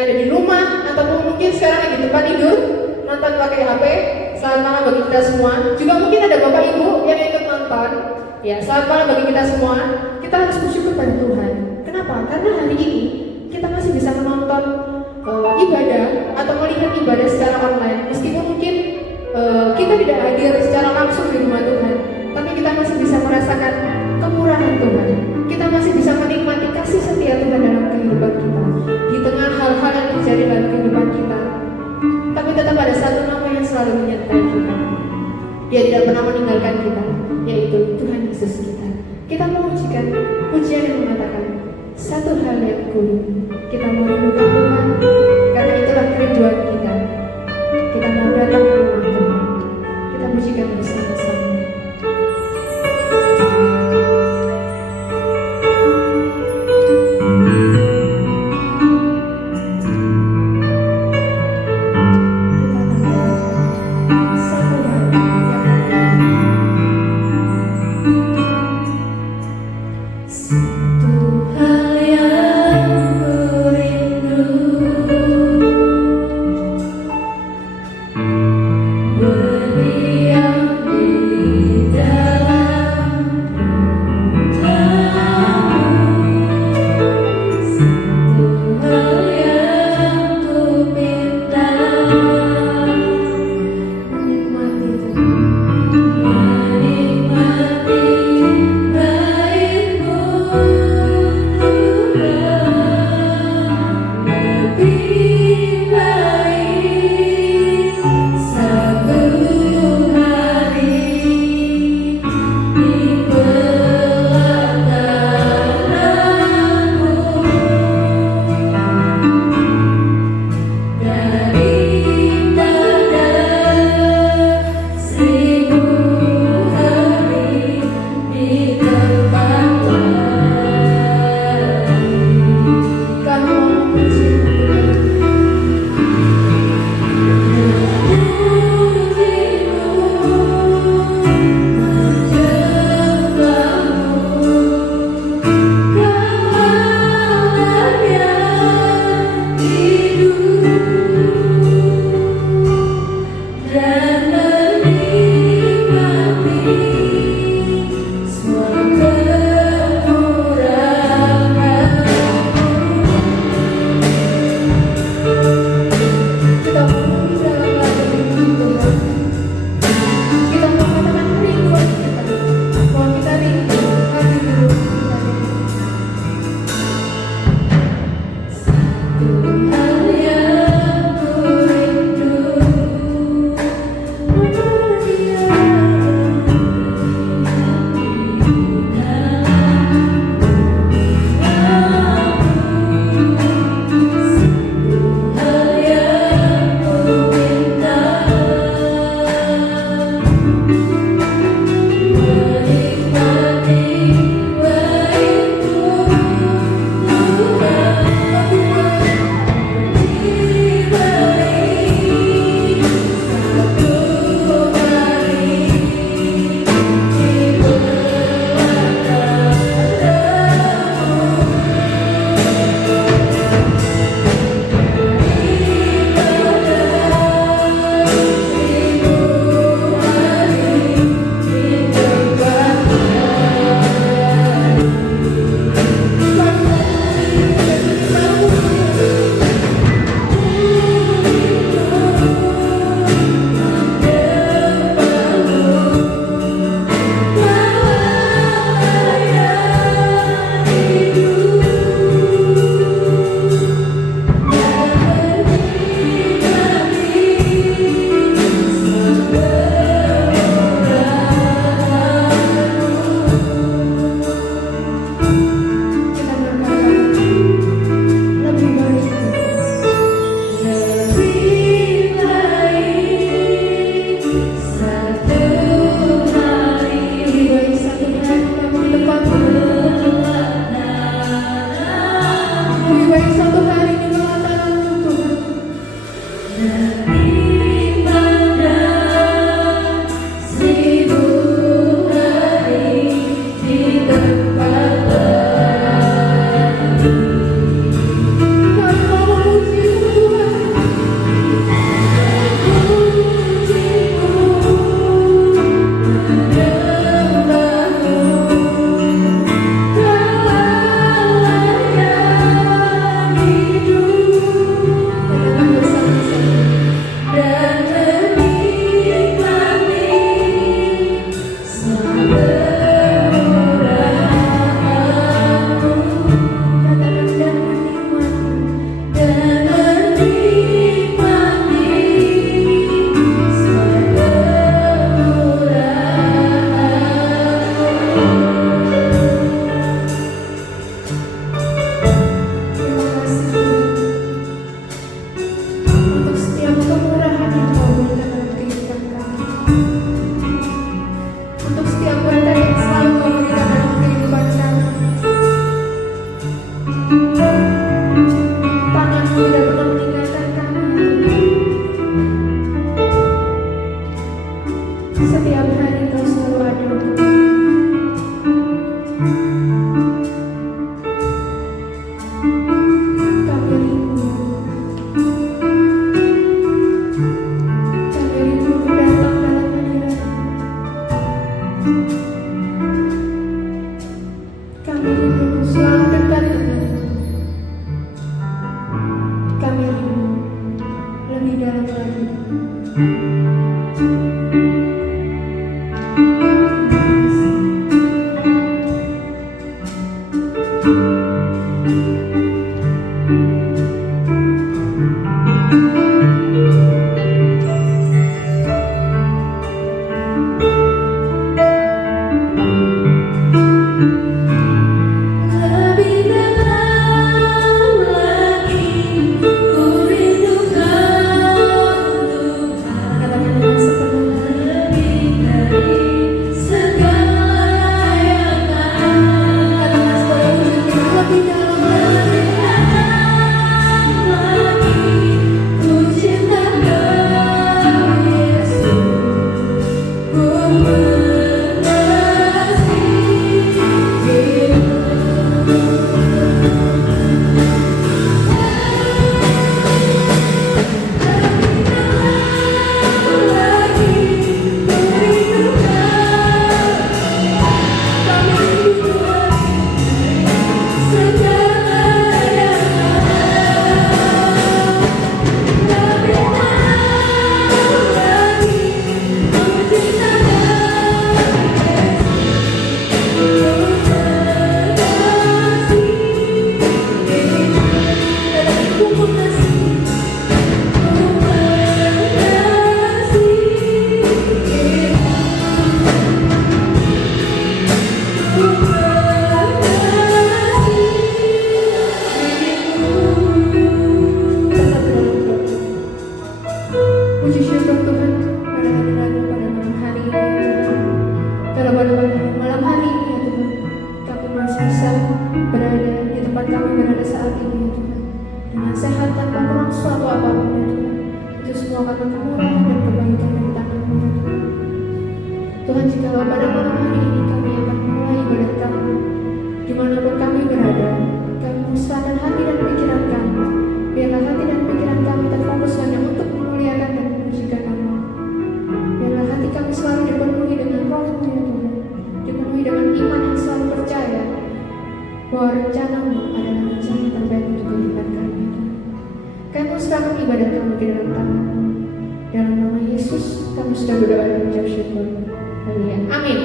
yang ada di rumah ataupun mungkin sekarang lagi di tempat tidur nonton pakai HP. Selamat malam bagi kita semua. Juga mungkin ada bapak ibu yang ikut nonton. Ya, selamat malam bagi kita semua. Kita harus bersyukur pada Tuhan. Kenapa? Karena hari ini kita masih bisa menonton ibadah atau melihat ibadah secara online. Meskipun mungkin kita tidak hadir secara langsung di rumah Tuhan, tapi kita masih bisa merasakan kemurahan Tuhan. Kita masih bisa menikmati kasih setia Tuhan dalam kehidupan kita. Di tengah hal-hal yang terjadi dalam kehidupan kita, tapi tetap ada satu nama yang selalu menyertai kita. Dia tidak pernah meninggalkan kita, yaitu Tuhan Yesus kita. Kita memujikan pujian yang mengatakan satu hal yang kulu. Kita mau rindukan Tuhan, karena itulah kerinduan kita. Kita mau datang ke rumah Tuhan. Kita pujikan bersama-sama. Satu hal yang ku rindu semua kemurahan yang Kau berikan dalam kehidupan kami. Untuk setiap berkat yang selalu Kau berikan dalam kehidupan kami. Tangan-Mu tidak pernah meninggalkan kami, ya Tuhan. Setiap hari Kau selalu ada untuk kami. Kami rindu, kami rindu untuk datang dalam hadirat-Mu. Kami rindu untuk selalu dekat dengan-Mu. Kami rindu lebih dalam lagi. Lebih dalam lagi, ku rindu Kau Tuhan. Katakan dengan sepenuh hati. Lebih dari segala yang ada. Katakan sebagai wujud kita, lebih dalam lagi. Ku cinta Kau Yesus, ku Puji syukur Tuhan pada hadirat-Mu pada malam hari ini, ya Tuhan. Kalau pada malam hari ini, ya Tuhan, kami masih bisa berada di tempat kami berada saat ini, ya Tuhan, dengan sehat tanpa kurang suatu apapun, ya Tuhan. Itu semua karena kemurahan dan kebaikan dari tangan-Mu, ya Tuhan. Tuhan, jikalau pada malam hari ini kami akan mulai ibadat kami, dimanapun kami berada, kami musnahkan hati dan pikiran kami. Biarlah hati dan pikiran kami terfokus hanya untuk memuliakan dan memujikan Nama. Biarlah hati kami selalu dipenuhi dengan Roh-Mu, ya Tuhan, dipenuhi dengan iman yang selalu percaya bahwa rencana-Mu adalah rencana terbaik untuk kehidupan kami, ya Tuhan. Kami musnahkan ibadat kami di dalam tangan-Mu. Dalam nama Yesus kami sudah berdoa dan mengucap syukur. Haleluya. Amin.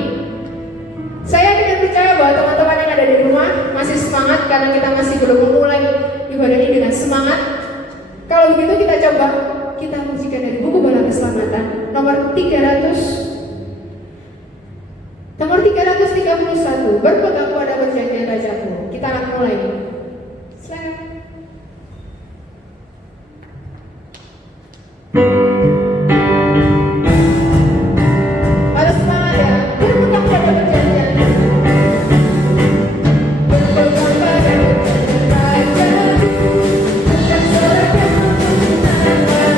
Saya tidak percaya bahwa teman-teman yang ada di rumah masih semangat karena kita masih belum memulai ibadah ini dengan semangat. Kalau begitu kita coba kita musikan dari buku Bala Keselamatan nomor 331, berpegang pada perjanjian Rajaku. Kita akan mulai. Silakan. Harus semangat ya. Berpegang pada perjanjian. Berpegang pada perjanjian Rajaku. Dan serahkan berpegang pada perjanjian Rajaku.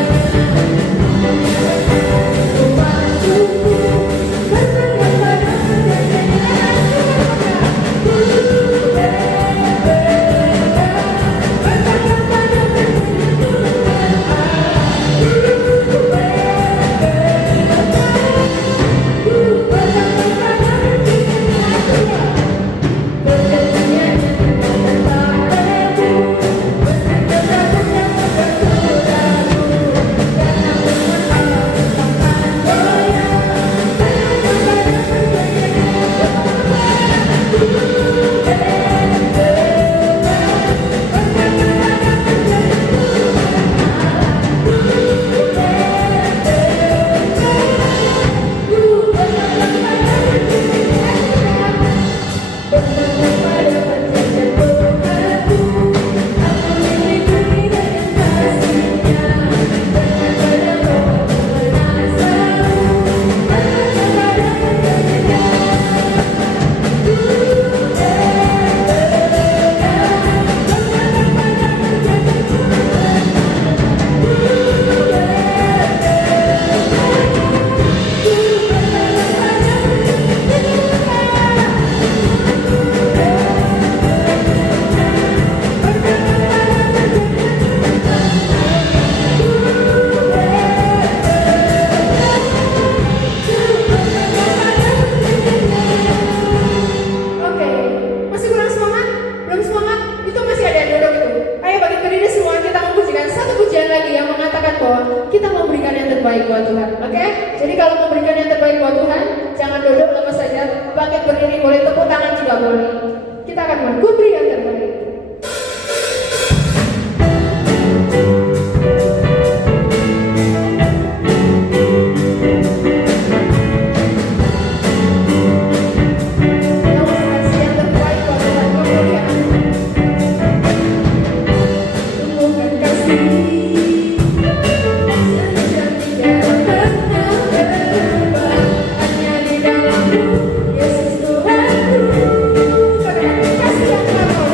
bahwa kita mau berikan yang terbaik buat Tuhan. Oke? Jadi kalau mau berikan yang terbaik buat Tuhan, jangan duduk lemas saja. Bangkit berdiri, boleh tepuk tangan juga boleh. Kita akan mulai. Ku beri yang terbaik. Yesus Tuhanku, kasih yang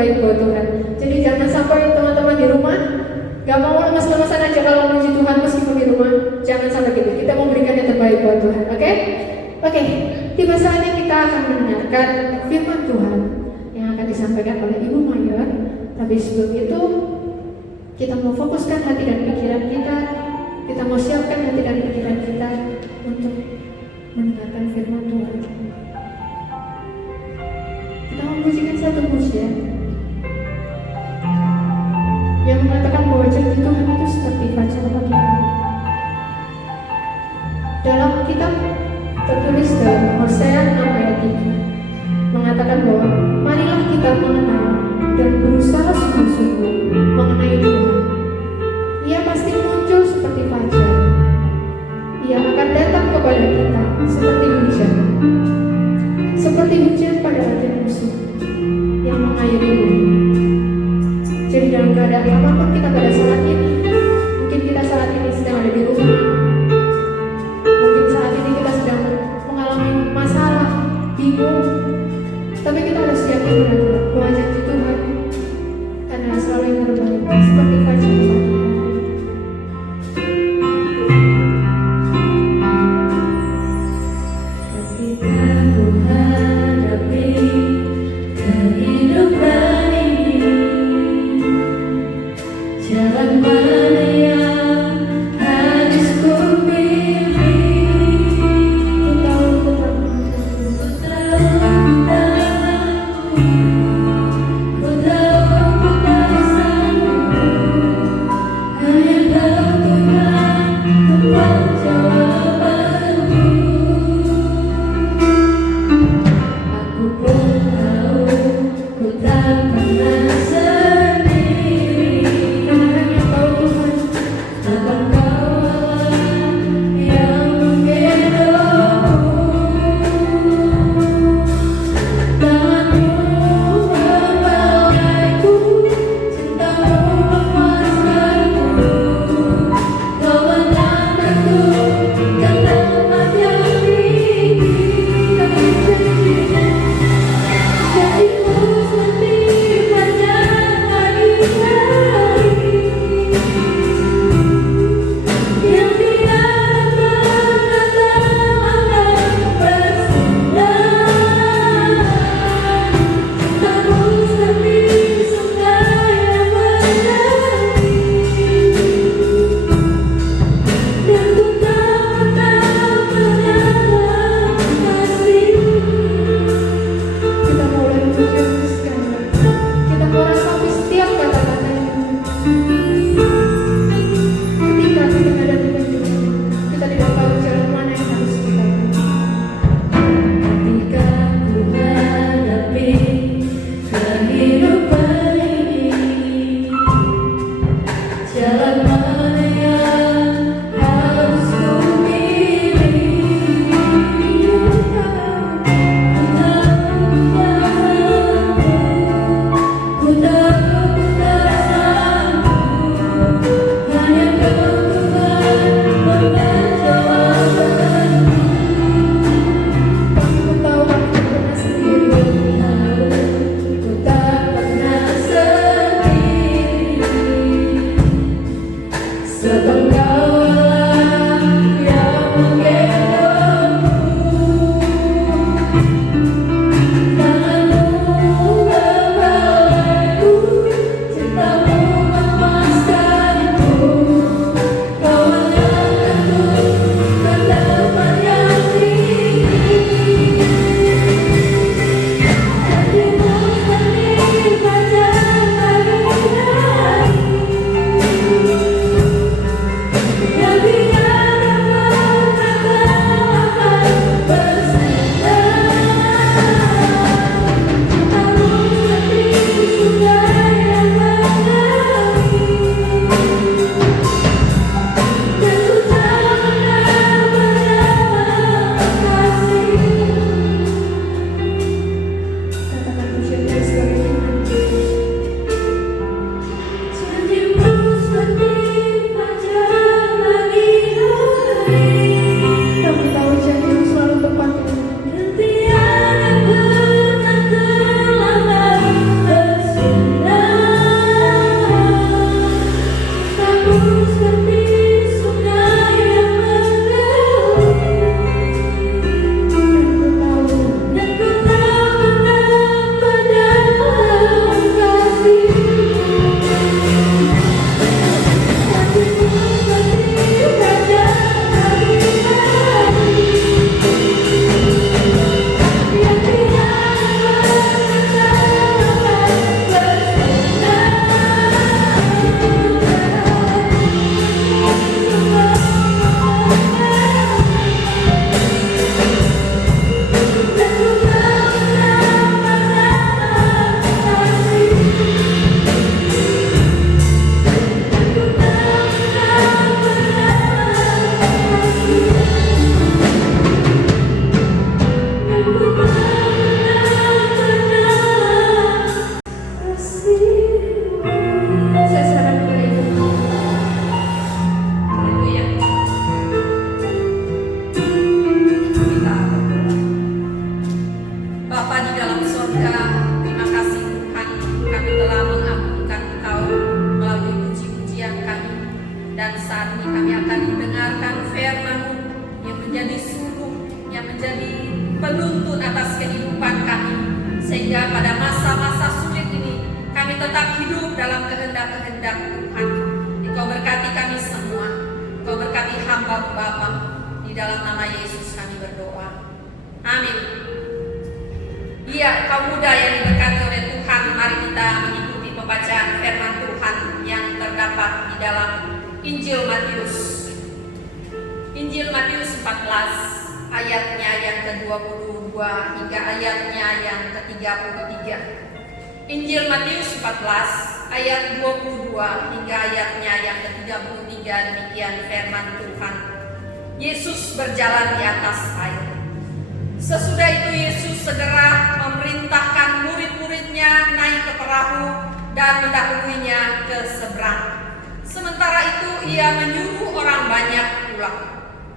terbaik buat Tuhan. Jadi jangan sampai teman-teman di rumah gak mau lemas-lemasan aja kalau memuji Tuhan meskipun di rumah. Jangan sampai gitu. Kita mau berikan yang terbaik buat Tuhan. Oke? Oke. Tiba saatnya kita akan mendengarkan firman Tuhan yang akan disampaikan oleh Ibu Mayor. Tapi sebelum itu kita mau fokuskan hati dan pikiran kita. Kita mau siapkan hati dan pikiran kita untuk mendengarkan firman Tuhan. Kita memujikan satu pujian yang mengatakan bahwa janji Tuhan itu seperti fajar pagi. Dalam kitab tertulis dalam Hosea 6 ayat 3 mengatakan bahwa marilah kita mengenal dan berusaha sungguh-sungguh mengenai Tuhan. Ia pasti muncul seperti fajar. Ia akan datang kepada kita seperti hujan pada akhir musim yang mengairi bumi. Jadi dalam keadaan apapun kita pada saat ini, mungkin kita saat ini sedang ada di rumah, mungkin saat ini kita sedang mengalami masalah, bingung, tapi kita harus yakin bahwa janji Tuhan adalah selalu yang terbaik, seperti fajar pagi. menuntun atas kehidupan kami, sehingga pada masa-masa sulit ini kami tetap hidup dalam kehendak-kehendak Tuhan. Engkau berkati kami semua, Engkau berkati hamba Bapa, di dalam nama Yesus kami berdoa. Amin. Iya, kaum muda yang diberkati oleh Tuhan, mari kita mengikuti pembacaan firman Tuhan yang terdapat di dalam Injil Matius. Injil Matius 14, ayatnya yang ke-22 hingga ayatnya yang ke-33. Injil Matius 14, ayat 22 hingga ayatnya yang ke-33, demikian firman Tuhan. Yesus berjalan di atas air. Sesudah itu Yesus segera memerintahkan murid-muridnya naik ke perahu dan mendahuluinya ke seberang. Sementara itu ia menyuruh orang banyak pulang.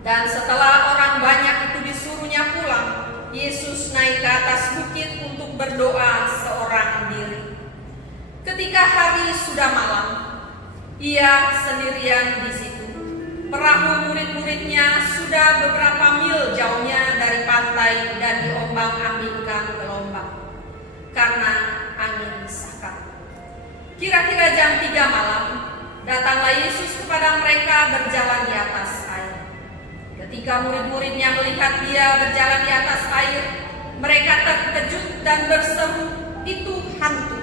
Dan setelah orang banyak itu disuruhnya pulang, Yesus naik ke atas bukit untuk berdoa seorang diri. Ketika hari sudah malam, ia sendirian di situ. Perahu murid-muridnya sudah beberapa mil jauhnya dari pantai dan diombang-ambingkan gelombang karena angin sakat. Kira-kira jam 3 malam, datanglah Yesus kepada mereka berjalan di atas air. Ketika murid-muridnya melihat dia berjalan di atas air, mereka terkejut dan berseru, "Itu hantu!"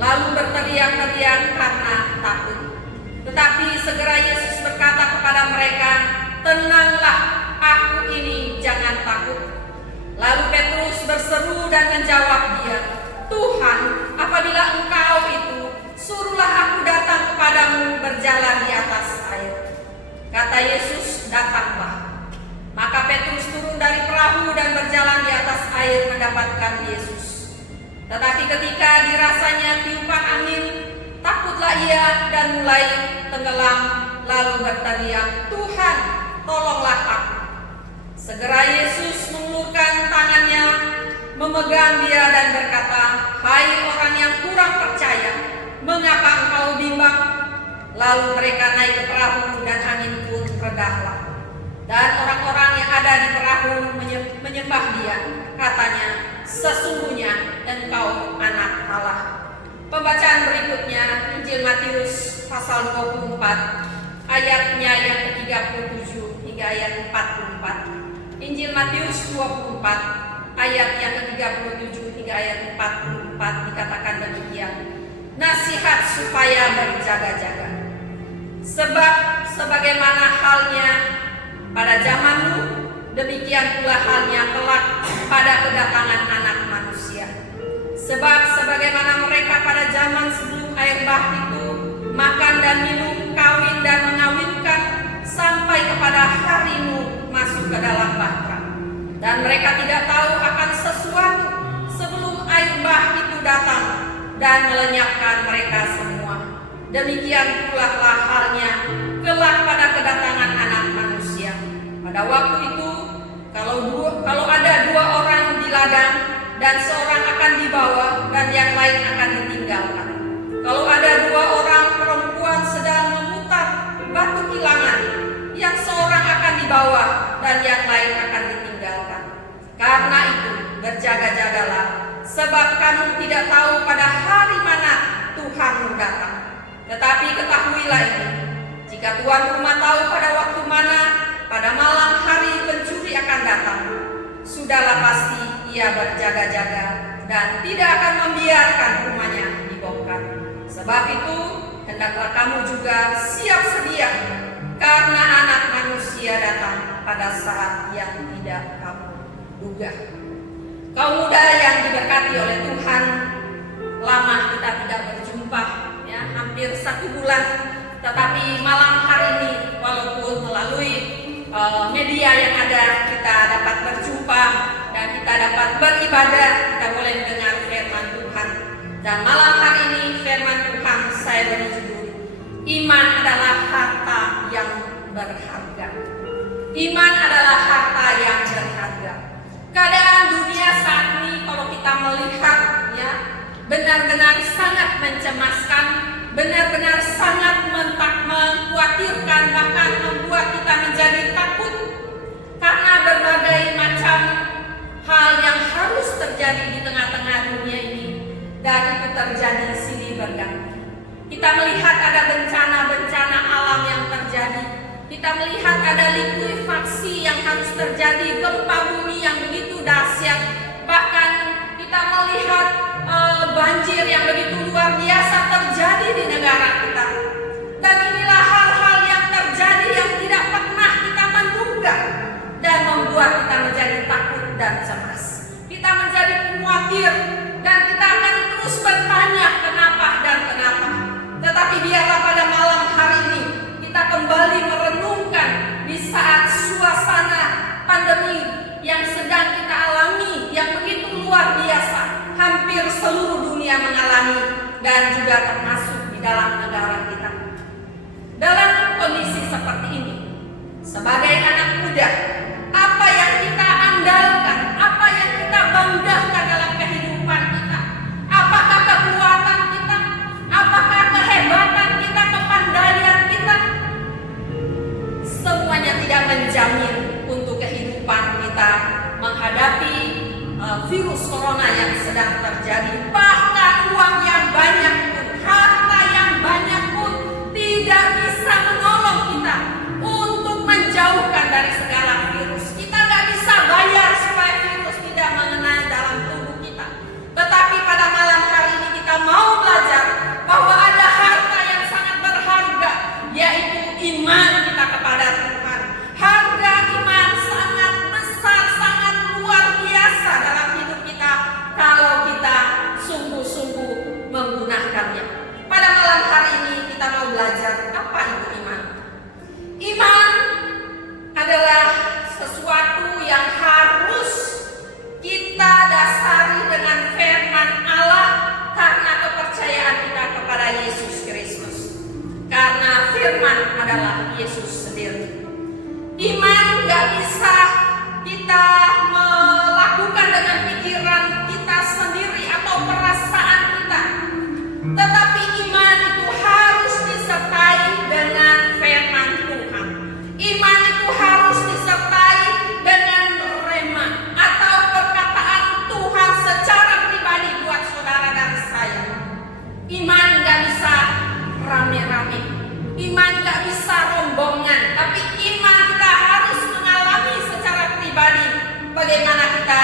Lalu berteriak-teriak karena takut. Tetapi segera Yesus berkata kepada mereka, "Tenanglah, aku ini, jangan takut." Lalu Petrus berseru dan menjawab dia, "Tuhan, apabila Engkau itu, suruhlah aku datang kepadamu berjalan di atas air." Kata Yesus, "Datanglah." Maka Petrus turun dari perahu dan berjalan di atas air mendapatkan Yesus. Tetapi ketika dirasanya tiupan angin, takutlah ia dan mulai tenggelam, lalu berteriak, "Tuhan, tolonglah aku." Segera Yesus mengulurkan tangannya, memegang dia dan berkata, "Hai orang yang kurang percaya, mengapa engkau bimbang?" Lalu mereka naik ke perahu dan angin pun redahlah. Dan orang-orang yang ada di perahu menyembah dia. Katanya, "Sesungguhnya engkau anak Allah." Pembacaan berikutnya Injil Matius pasal 24 ayatnya yang ke-37 hingga ayat 44. Injil Matius 24 ayat yang ke-37 hingga ayat 44 dikatakan demikian. Nasihat supaya berjaga-jaga. Sebab sebagaimana halnya pada zamanmu, demikian pula halnya kelak pada kedatangan Anak Manusia. Sebab sebagaimana mereka pada zaman sebelum air bah itu makan dan minum, kawin dan mengawinkan, sampai kepada harimu masuk ke dalam bahtera. Dan mereka tidak tahu akan sesuatu sebelum air bah itu datang dan melenyapkan mereka semua. Demikian pula halnya kelak pada kedatangan Anak Manusia. Pada waktu itu, kalau ada 2 orang di ladang, dan seorang akan dibawa dan yang lain akan ditinggalkan. Kalau ada 2 orang perempuan sedang memutar batu kilangan, yang seorang akan dibawa dan yang lain akan ditinggalkan. Karena itu berjaga-jagalah, sebab kamu tidak tahu pada hari mana Tuhanmu datang. Tetapi ketahuilah ini, jika tuan rumah tahu pada waktu mana pada malam hari pencuri akan datang, sudahlah pasti ia berjaga-jaga dan tidak akan membiarkan rumahnya dibongkar. Sebab itu hendaklah kamu juga siap sedia, karena Anak Manusia datang pada saat yang tidak kamu duga. Kaum muda yang diberkati oleh Tuhan, lama kita tidak berjumpa, ya, hampir 1 bulan. Tetapi malam hari ini, walaupun melalui media yang ada, kita dapat berjumpa dan kita dapat beribadah, kita boleh mendengar firman Tuhan. Dan malam hari ini firman Tuhan saya beri judul, iman adalah harta yang berharga. Iman adalah harta yang berharga. Keadaan dunia saat ini kalau kita melihat, ya, benar-benar sangat mencemaskan, benar-benar sangat mengkhawatirkan, bahkan membuat kita menjadi takut karena berbagai macam hal yang terjadi di tengah-tengah dunia ini, dan itu terjadi silih berganti. Kita melihat ada bencana-bencana alam yang terjadi. Kita melihat ada likuifaksi yang harus terjadi, gempa bumi yang begitu dahsyat. Bahkan kita melihat banjir yang begitu luar biasa terjadi di negara kita. Dan inilah hal-hal yang terjadi yang tidak pernah kita menduga dan membuat kita menjadi takut dan cemas. Kita menjadi khawatir dan kita akan terus bertanya kenapa dan kenapa. Tetapi biarlah pada malam hari ini kita kembali merenungkan di saat suasana pandemi yang sedang kita alami yang begitu luar biasa, hampir seluruh dunia mengalami dan juga termasuk di dalam negara kita. Dalam kondisi seperti ini, sebagai anak muda, apa yang kita andalkan, apa yang kita banggakan dalam kehidupan kita? Apakah kekuatan kita? Apakah kehebatan kita, kepandaian kita? Semuanya tidak menjamin untuk kehidupan kita menghadapi virus corona yang sedang terjadi. Bahkan uang yang banyak pun, harta yang banyak pun tidak bisa menolong kita untuk menjauhkan dari segala virus. Kita nggak bisa bayar supaya virus tidak mengenai dalam tubuh kita. Tetapi pada malam hari ini kita mau belajar bahwa ada harta yang sangat berharga, yaitu iman kita kepada Tuhan. Harga iman sangat besar, sangat luar biasa dalam hidup kita kalau kita sungguh-sungguh menggunakannya. Pada malam hari ini kita mau belajar apa itu iman. Iman adalah sesuatu yang harus kita dasari dengan firman Allah karena kepercayaan kita kepada Yesus Kristus. Karena firman adalah Yesus sendiri. Iman gak bisa kita melakukan dengan pikiran kita sendiri atau perasaan kita. Tetapi iman itu harus disertai dengan firman Tuhan. Iman itu harus disertai dengan rema atau perkataan Tuhan secara pribadi buat saudara dan saya. Iman gak bisa rame-rame. Iman gak bisa rombongan. Tapi iman kita harus mengalami secara pribadi bagaimana kita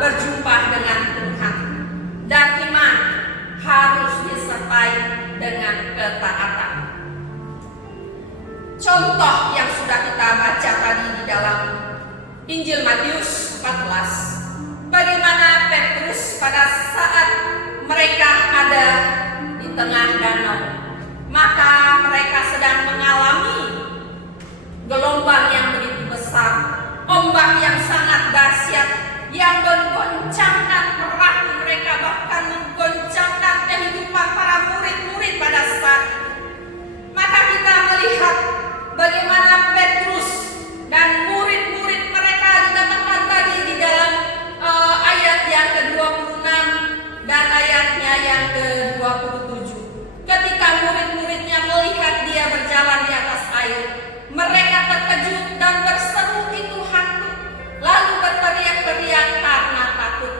berjumpa dengan Tuhan. Dan iman harus disertai dengan ketaatan. Contoh yang sudah kita baca tadi di dalam Injil Matius 14. Bagaimana Petrus pada saat mereka ada di tengah danau, maka mereka sedang mengalami gelombang yang begitu besar, ombak yang sangat dahsyat yang menggoncangkan perahu mereka, bahkan menggoncangkan kehidupan para murid-murid pada saat. Maka kita melihat bagaimana Petrus dan murid-murid mereka dikatakan tadi di dalam ayat yang ke-26 dan ayatnya yang ke-27. Ketika murid-muridnya melihat dia berjalan di atas air, mereka terkejut dan berseru, "Itu hantu!" Lalu berteriak-teriak karena takut.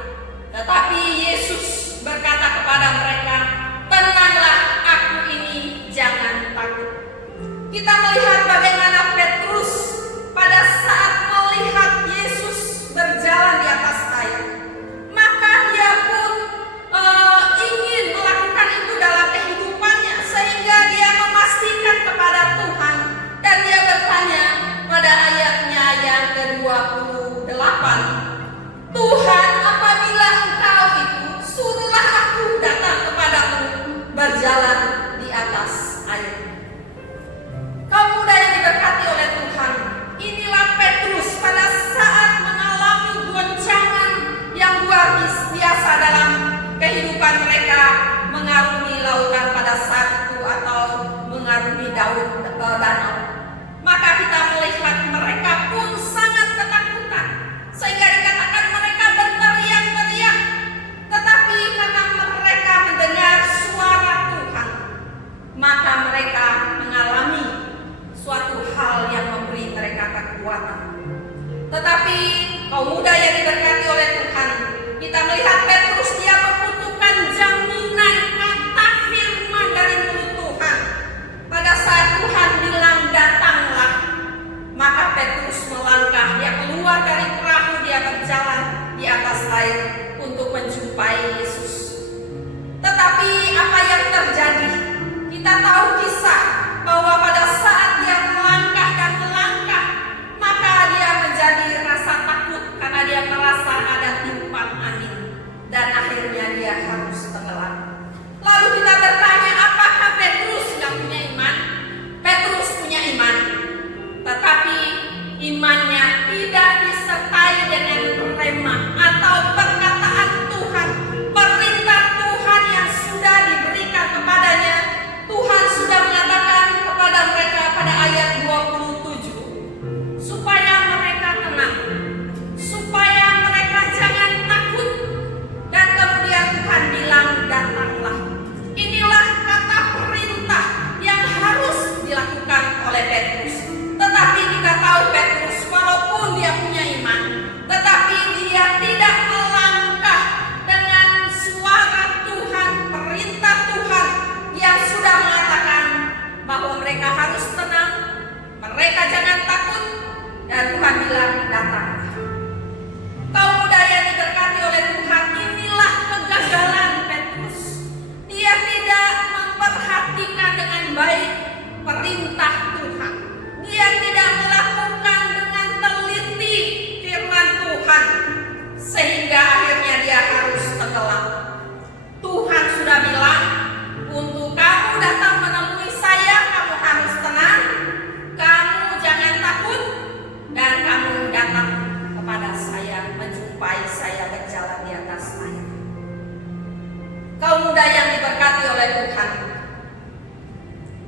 pemuda yang diberkati oleh Tuhan.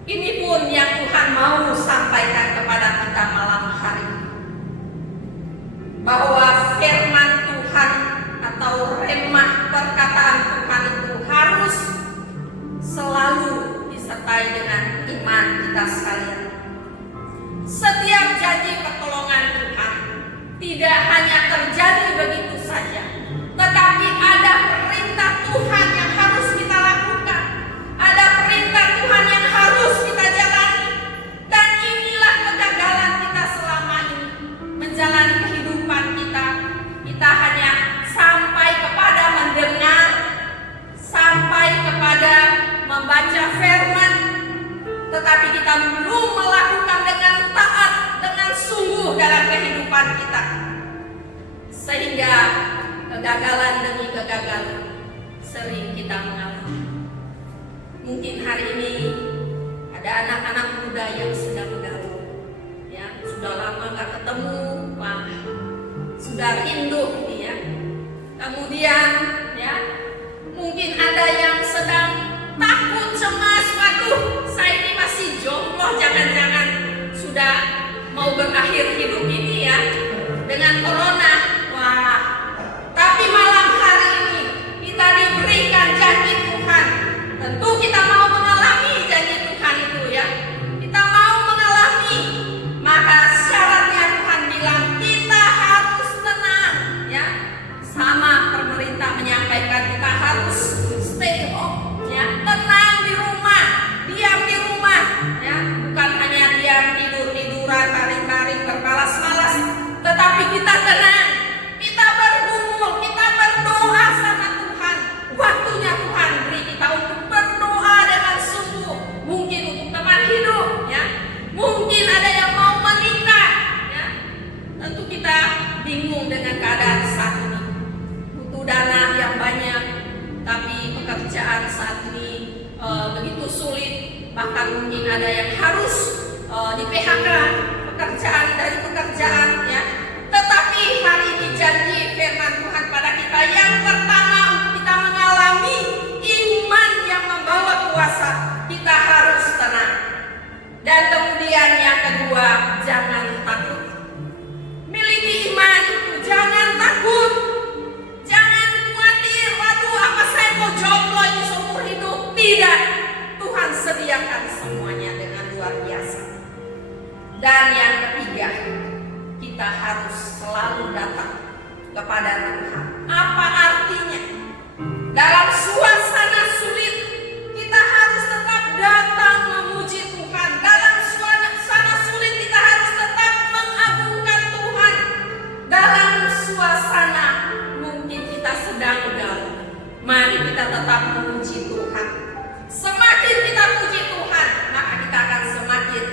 Ini pun yang Tuhan mau sampaikan kepada kita malam hari ini, bahwa firman Tuhan atau remah perkataan Tuhan itu harus selalu disertai dengan iman kita sekalian. Setiap janji pertolongan Tuhan tidak hanya terjadi begitu saja, tetapi ada perintah Tuhan yang harus kita lakukan, ada perintah Tuhan yang harus kita jalani. Dan inilah kegagalan kita selama ini menjalani kehidupan kita. Kita hanya sampai kepada mendengar, sampai kepada membaca firman, tetapi kita belum melakukan dengan taat, dengan sungguh dalam kehidupan kita, sehingga kegagalan demi kegagalan sering kita mengalami. Mungkin hari ini ada anak-anak muda yang sedang galau, ya, sudah lama gak ketemu, wah, sudah rindu ini ya. Kemudian ya, mungkin ada yang sedang takut, cemas, waduh, saya ini masih jomblo, jangan-jangan sudah mau berakhir hidup ini ya dengan corona. Wah, tapi malam hari ini kita diberikan janji Tuhan. Tentu kita mau mengalami janji Tuhan itu ya. Kita mau mengalami, maka syaratnya Tuhan bilang kita harus tenang ya. Sama pemerintah menyampaikan kita harus stay home ya, tenang di rumah, diam di rumah ya. Bukan hanya diam, tidur-tiduran, tarik-tarik, bermalas-malas, tetapi kita tenang, kita bergumul, kita berdoa sama Tuhan. Waktunya Tuhan beri kita untuk berdoa dengan sungguh. Mungkin untuk teman hidup ya, mungkin ada yang mau menikah ya. Tentu kita bingung dengan keadaan saat ini, butuh dana yang banyak, tapi pekerjaan saat ini begitu sulit. Bahkan mungkin ada yang harus di PHK, pekerjaan dari pekerjaan ya. Tetapi hari ini janji firman Tuhan pada kita, yang pertama untuk kita mengalami iman yang membawa kuasa, kita harus tenang. Dan kemudian yang kedua, jangan takut. Miliki iman itu jangan takut, jangan khawatir, waduh apa saya mau jomblo ini seumur hidup. Tidak, Tuhan sediakan semuanya dengan luar biasa. Dan yang ketiga, kita harus selalu datang kepada Tuhan. Apa artinya? Dalam suasana sulit, kita harus tetap datang memuji Tuhan. Dalam suasana sulit, kita harus tetap mengagungkan Tuhan. Dalam suasana mungkin kita sedang galau, mari kita tetap memuji Tuhan. Semakin kita puji Tuhan, maka kita akan semakin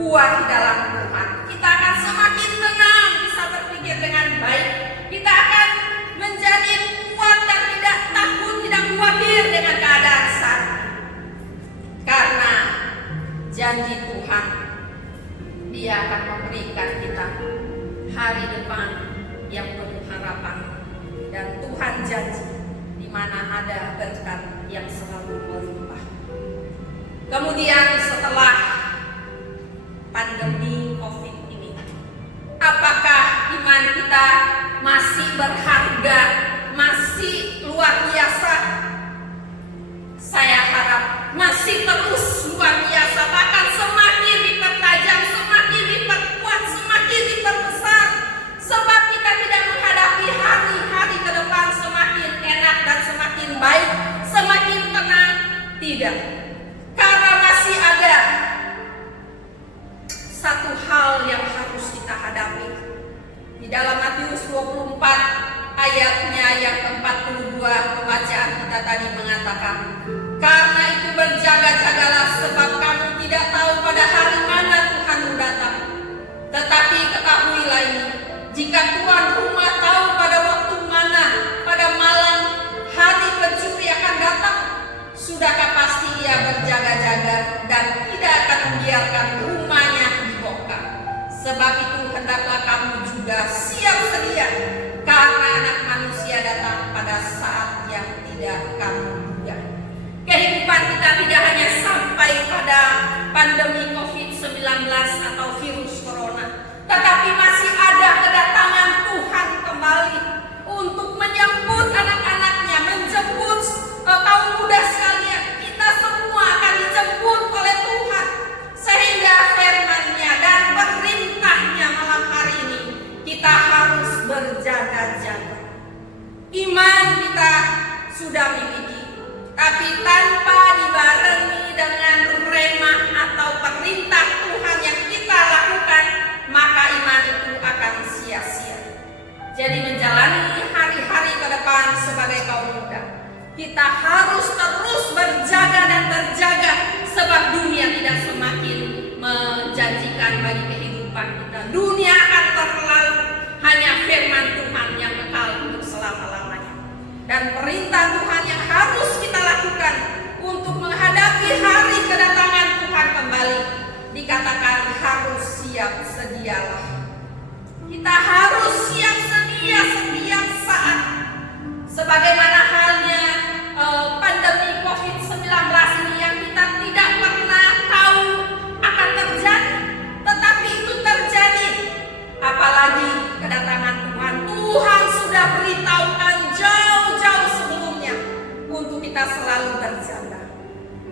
kuat di dalam Tuhan. Kita akan semakin tenang, bisa berpikir dengan baik. Kita akan menjadi kuat dan tidak takut, tidak khawatir dengan keadaan saat ini. Karena janji Tuhan, Dia akan memberikan kita hari depan yang penuh harapan. Dan Tuhan janji, di mana ada berkat yang selalu melimpah. Kemudian setelah pandemi COVID ini, apakah iman kita masih berharga, masih luar biasa? Saya harap masih terus luar biasa, bahkan semakin dipertajam, semakin diperkuat, semakin diperbesar. Sebab kita tidak menghadapi hari-hari ke depan semakin enak dan semakin baik, semakin tenang. Tidak, karena masih ada satu hal yang harus kita hadapi. Di dalam Matius 24 ayatnya yang ke-42, pembacaan kita tadi mengatakan, karena itu berjaga-jagalah, sebab kamu tidak tahu pada hari mana Tuhan datang. Tetapi ketahuilah ini, jika tuan rumah tahu pada waktu mana, pada malam hari pencuri akan datang, sudahkah pasti ia berjaga-jaga dan tidak akan membiarkan rumahnya dibongkar. Sebab itu hendaklah kamu juga siap sedia, karena Anak Manusia datang pada saat yang tidak kamu duga. pandemi COVID-19 atau virus corona, tetapi masih ada kedatangan Tuhan kembali untuk menjemput anak-anaknya, menjemput kaum muda sekalian. Kita semua akan dijemput oleh Tuhan, sehingga firman-Nya dan perintah-Nya malam hari ini kita harus berjaga-jaga. Iman kita sudah miliki, tapi tanpa dibarengi dengan remah atau perintah Tuhan yang kita lakukan, maka iman itu akan sia-sia. Jadi menjalani hari-hari ke depan sebagai kaum muda, kita harus terus berjaga dan terjaga, sebab dunia tidak semakin menjanjikan bagi kehidupan kita. Dunia akan terlalu, hanya firman Tuhan yang kekal untuk selama-lamanya. Dan perintah Tuhan yang harus kita lakukan untuk menghadapi hari kedatangan Tuhan kembali, dikatakan harus siap sedialah. Kita harus siap sedia setiap saat. Sebagaimana halnya pandemi COVID-19 ini yang kita tidak pernah tahu akan terjadi, tetapi itu terjadi. Apalagi kedatangan Tuhan. Tuhan sudah beritahukan jauh-jauh sebelumnya untuk kita selalu berjaga.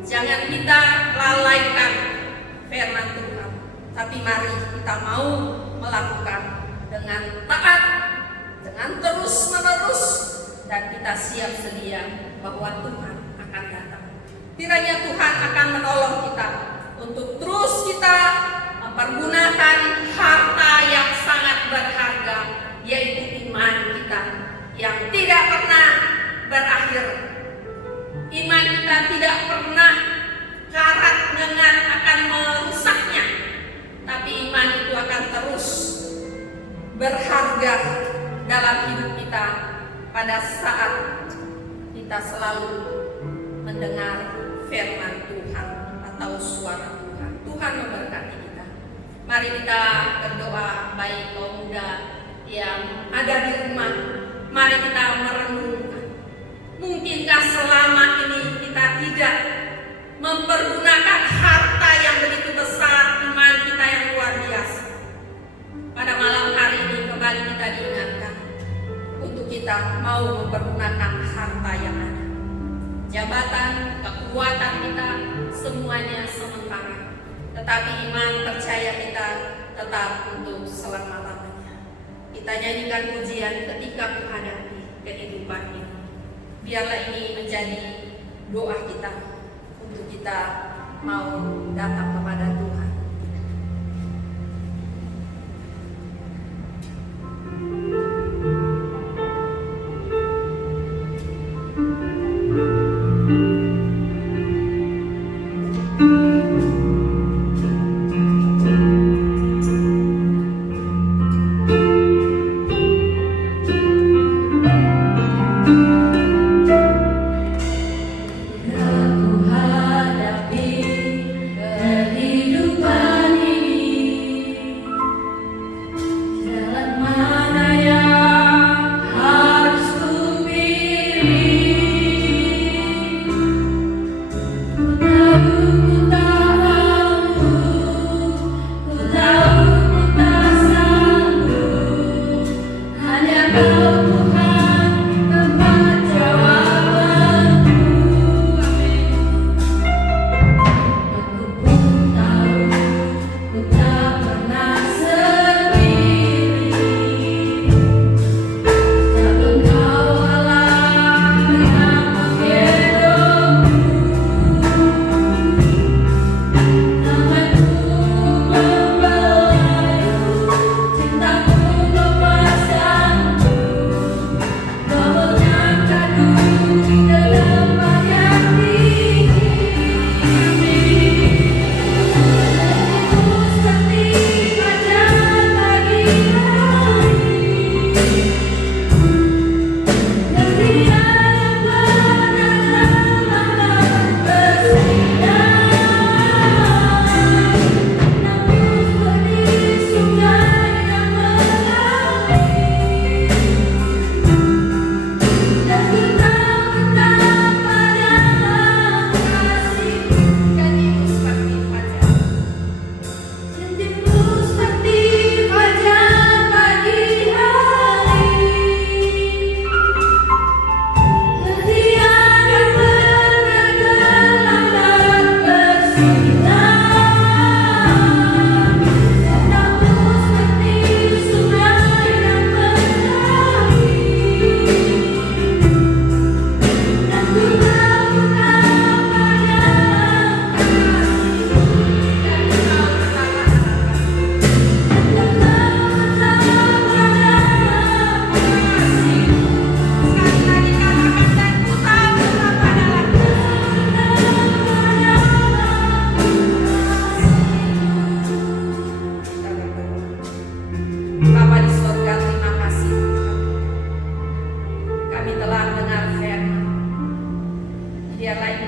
Jangan kita lalaikan firman Tuhan, tapi mari kita mau melakukan dengan taat, dengan terus-menerus, dan kita siap sedia bahwa Tuhan akan datang. Kiranya Tuhan akan menolong kita untuk terus kita mempergunakan harta yang sangat berharga, yaitu iman kita yang tidak pernah berakhir. Iman kita tidak pernah karat ngengat akan merusaknya, tapi iman itu akan terus berharga dalam hidup kita pada saat kita selalu mendengar firman Tuhan atau suara Tuhan. Tuhan memberkati kita. Mari kita berdoa baik kaum muda yang ada di rumah. Mari kita merenungkan. Mungkinkah selama ini kita tidak mempergunakan harta yang begitu besar, iman kita yang luar biasa. Pada malam hari ini kembali kita diingatkan untuk kita mau mempergunakan harta yang ada. Jabatan, kekuatan kita semuanya sementara, tetapi iman percaya kita tetap untuk selama-lamanya. Kita nyanyikan pujian ketika menghadapi kehidupan ini. Biarlah ini menjadi doa kita untuk kita mau datang kepada Tuhan. Aku hadapi kehidupan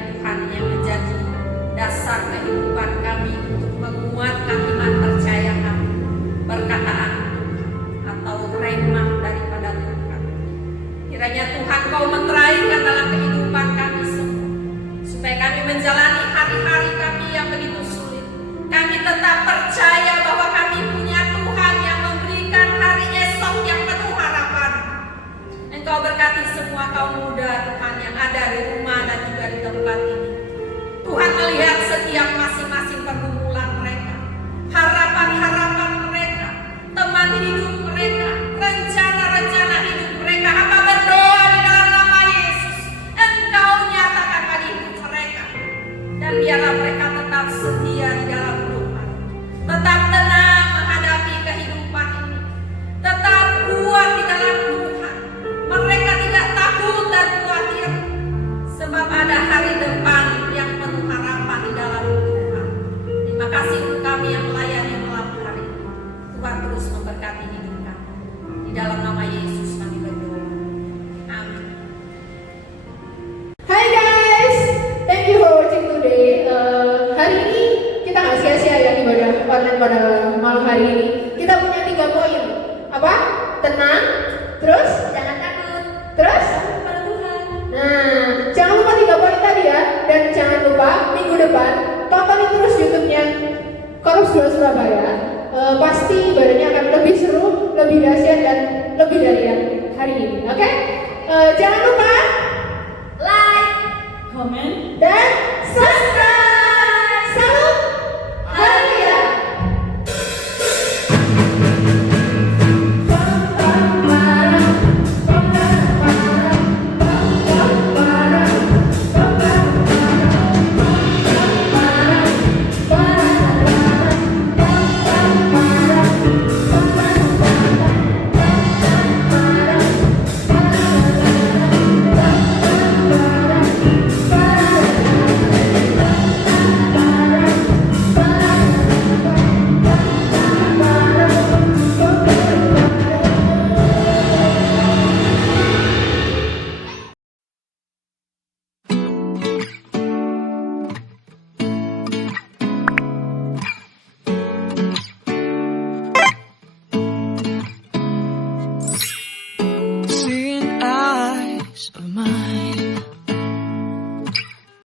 Tuhan yang menjadi dasar kehidupan kami untuk menguatkan iman percaya kami, perkataan atau remah daripada Tuhan. Kiranya Tuhan Kau meteraikan dalam kehidupan kami semua, supaya kami menjalani hari-hari kami yang begitu sulit. Kami tetap percaya bahwa kami punya Tuhan yang memberikan hari esok yang penuh harapan. Engkau berkati semua kaum muda Tuhan yang ada di rumah dan juga di tempat ini. Tuhan melihat setiap masing-masing pergumulan mereka, harapan-harapan mereka, teman hidup mereka, rencana-rencana hidup mereka. Hamba berdoa di dalam nama Yesus, Engkau nyatakan pada hidup mereka, dan biarlah mereka tetap setia di dalam Tuhan, tetap tenang menghadapi kehidupan ini, tetap kuat di dalam Tuhan. Mereka tidak takut dan khawatir, sebab ada hari depan yang penuh harapan di dalam Tuhan. Terima kasih untuk kami yang melayani malam hari ini. Tuhan terus memberkati hidup kami. Di dalam nama Yesus kami berdoa. Amin. Hai guys, thank you for watching today. Hari ini kita nggak sia-sia ya ibadah online pada malam hari ini. Kita punya 3 poin. Apa? Tenang, terus jangan takut, terus kepada Tuhan. Nah, jangan lupa 3 poin tadi ya. Dan jangan lupa minggu depan tontonin terus YouTube-nya Korus 2 Surabaya. Pasti ibadahnya akan lebih seru, lebih dahsyat dan lebih dari yang hari ini. Oke? Jangan lupa Like, Comment dan